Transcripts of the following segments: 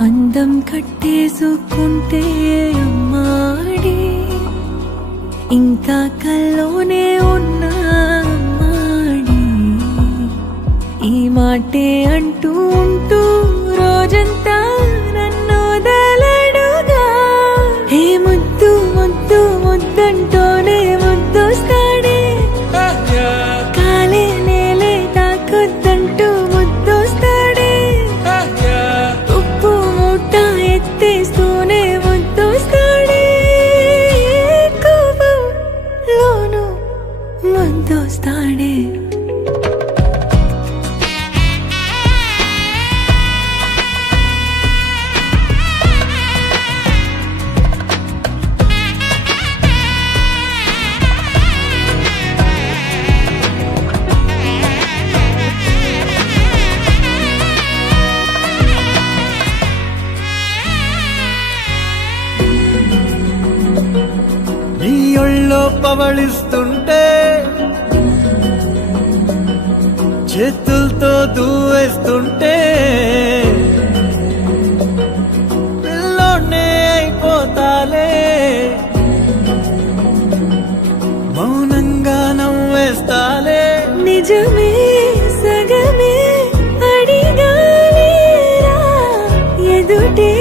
అందం కట్టేసుకుంటే అమ్మాడి ఇంకా కల్లోనే ఉన్నా అమ్మాడి ఈ మాటే అంటూ ఉంటూ రోజంతా నన్ను వదలడుగా హే ముద్దు ముద్దు ముద్దంటూనే ముద్దొస్తాడే కాలే నేలే తాకొద్దంటూ ముద్దొస్తాడే ఉప్పు మూట ఎత్తేస్తూనే ముద్దొస్తాడే కోపంలోను ముద్దొస్తాడే నీ ఒళ్ళో పవళిస్తుంటే చేతులతో దూవేస్తుంటే పిల్లోనే అయిపోతాలే మౌనంగా నవ్వేస్తాలే నిజమే సగమే అడిగాలేరా ఎదుటే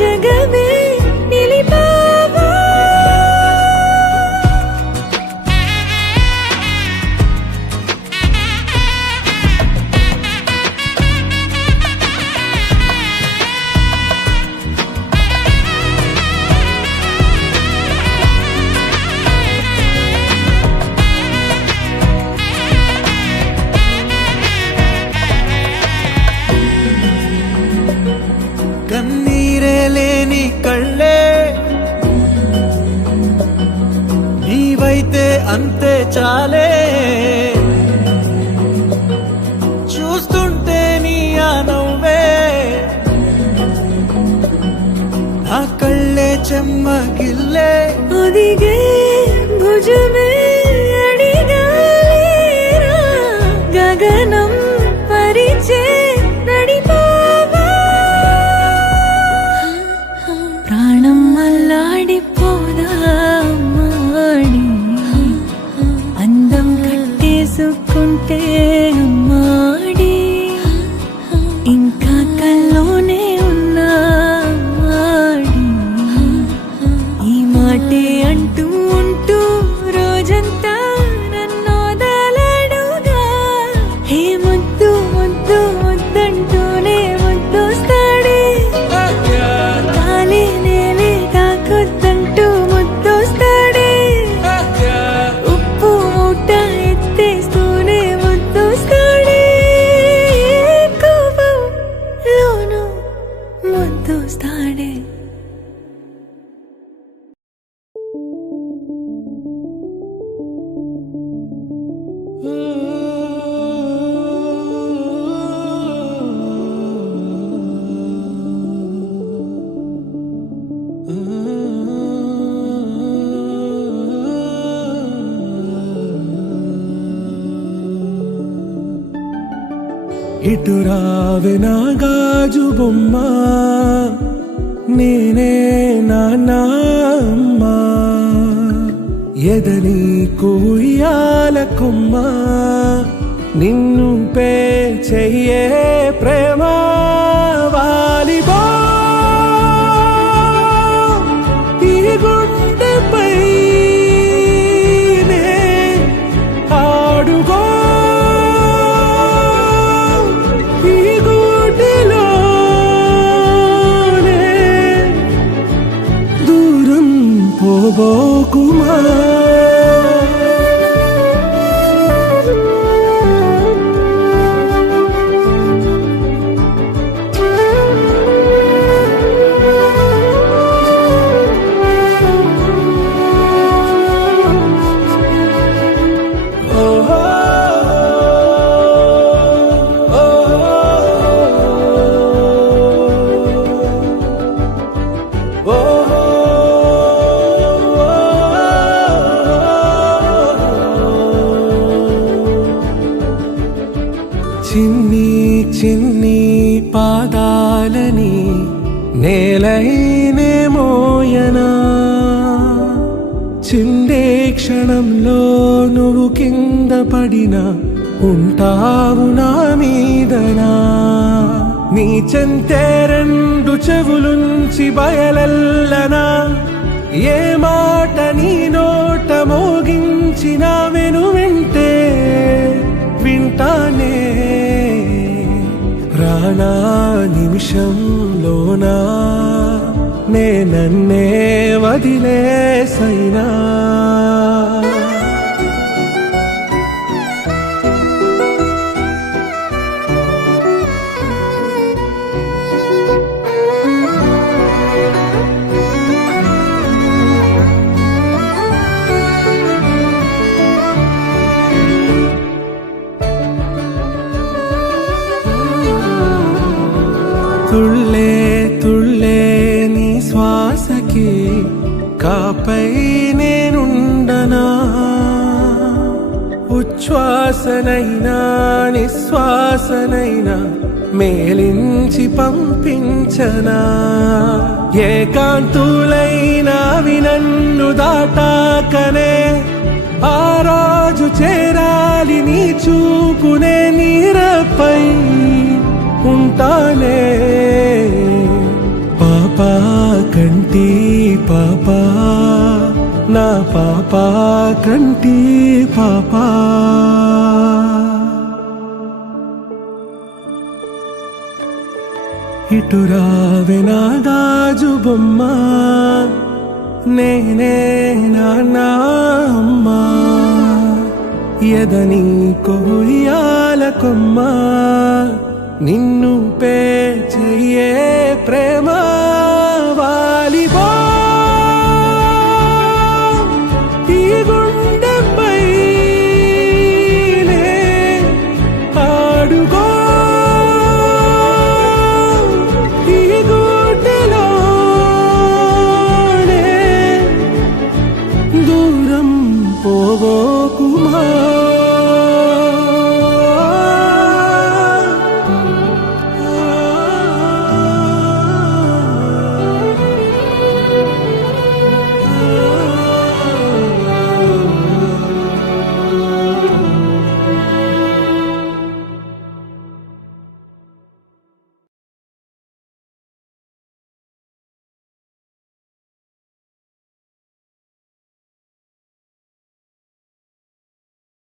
జగమే నిలిపావా కన్నీరే లేని కళ్ళే నీవైతే అంతే చాలే చూస్తుంటే నీ ఆ నవ్వే నా కళ్ళే చెమ్మగిల్లే ఒదిగే భుజమే అడిగాలేరా గగనం పరిచే నడిపావా ప్రాణం అల్లాడిపోదా అమ్మాడి అందం కట్టేసుకుంటే అమ్మాడి ఇంకా కల్లోనే ఉన్నా అమ్మాడి ఈ మాటే అంటూ ఉంటూ రోజంతా నన్ను వదలడుగా హే ముద్దు ముద్దు ముద్దంటూనే ముద్దొస్తాడే కాలే నేలే తాకొద్దంటూ ముద్దొస్తాడే ఉప్పు మూట ఎత్తేస్తూనే ముద్దొస్తాడే కోపంలోను ముద్దొస్తాడే ఇటు రావే నా గాజు బొమ్మ నేనే నాన్నమ్మ ఎదని కుయ్యాల కొమ్మ నిన్ను పే చెయ్యే ప్రేమ వాలిబా ఈ గుండెపై ఆడుగో పోబోకుమా చిన్ని చిన్ని పాదాలని నేలైనే మోయనా చిందే క్షణంలో నువ్వు కింద పడినా ఉంటావు నా మీదనా నీ చెంతే రెండు చెవులుంచి బయలెల్లనా ఏ మాట నీ నోట మోగించిన వెను వింటే వింటానే రానా నిమిషంలోనా నే నన్నే వదిలేసైనా తుళ్ళే తుళ్ళే నీ శ్వాసకి కాపై నేనుండనా ఉచ్ఛ్వాసనైనా నిశ్వాసనైనా మేలించి పంపించనా ఏకాంతులైనా నన్ను దాటాకనే ఆ రోజు చేరాలి నీ చూపునే నీరపై ఉంటానే పాపా కంటి పాపా నా పాపా కంటి పాపా ఇటురావే నా గాజు బొమ్మ నేనే నాన్న అమ్మా ఎదని కొయ్యాల కొమ్మ నిన్ను పే చెయ్యే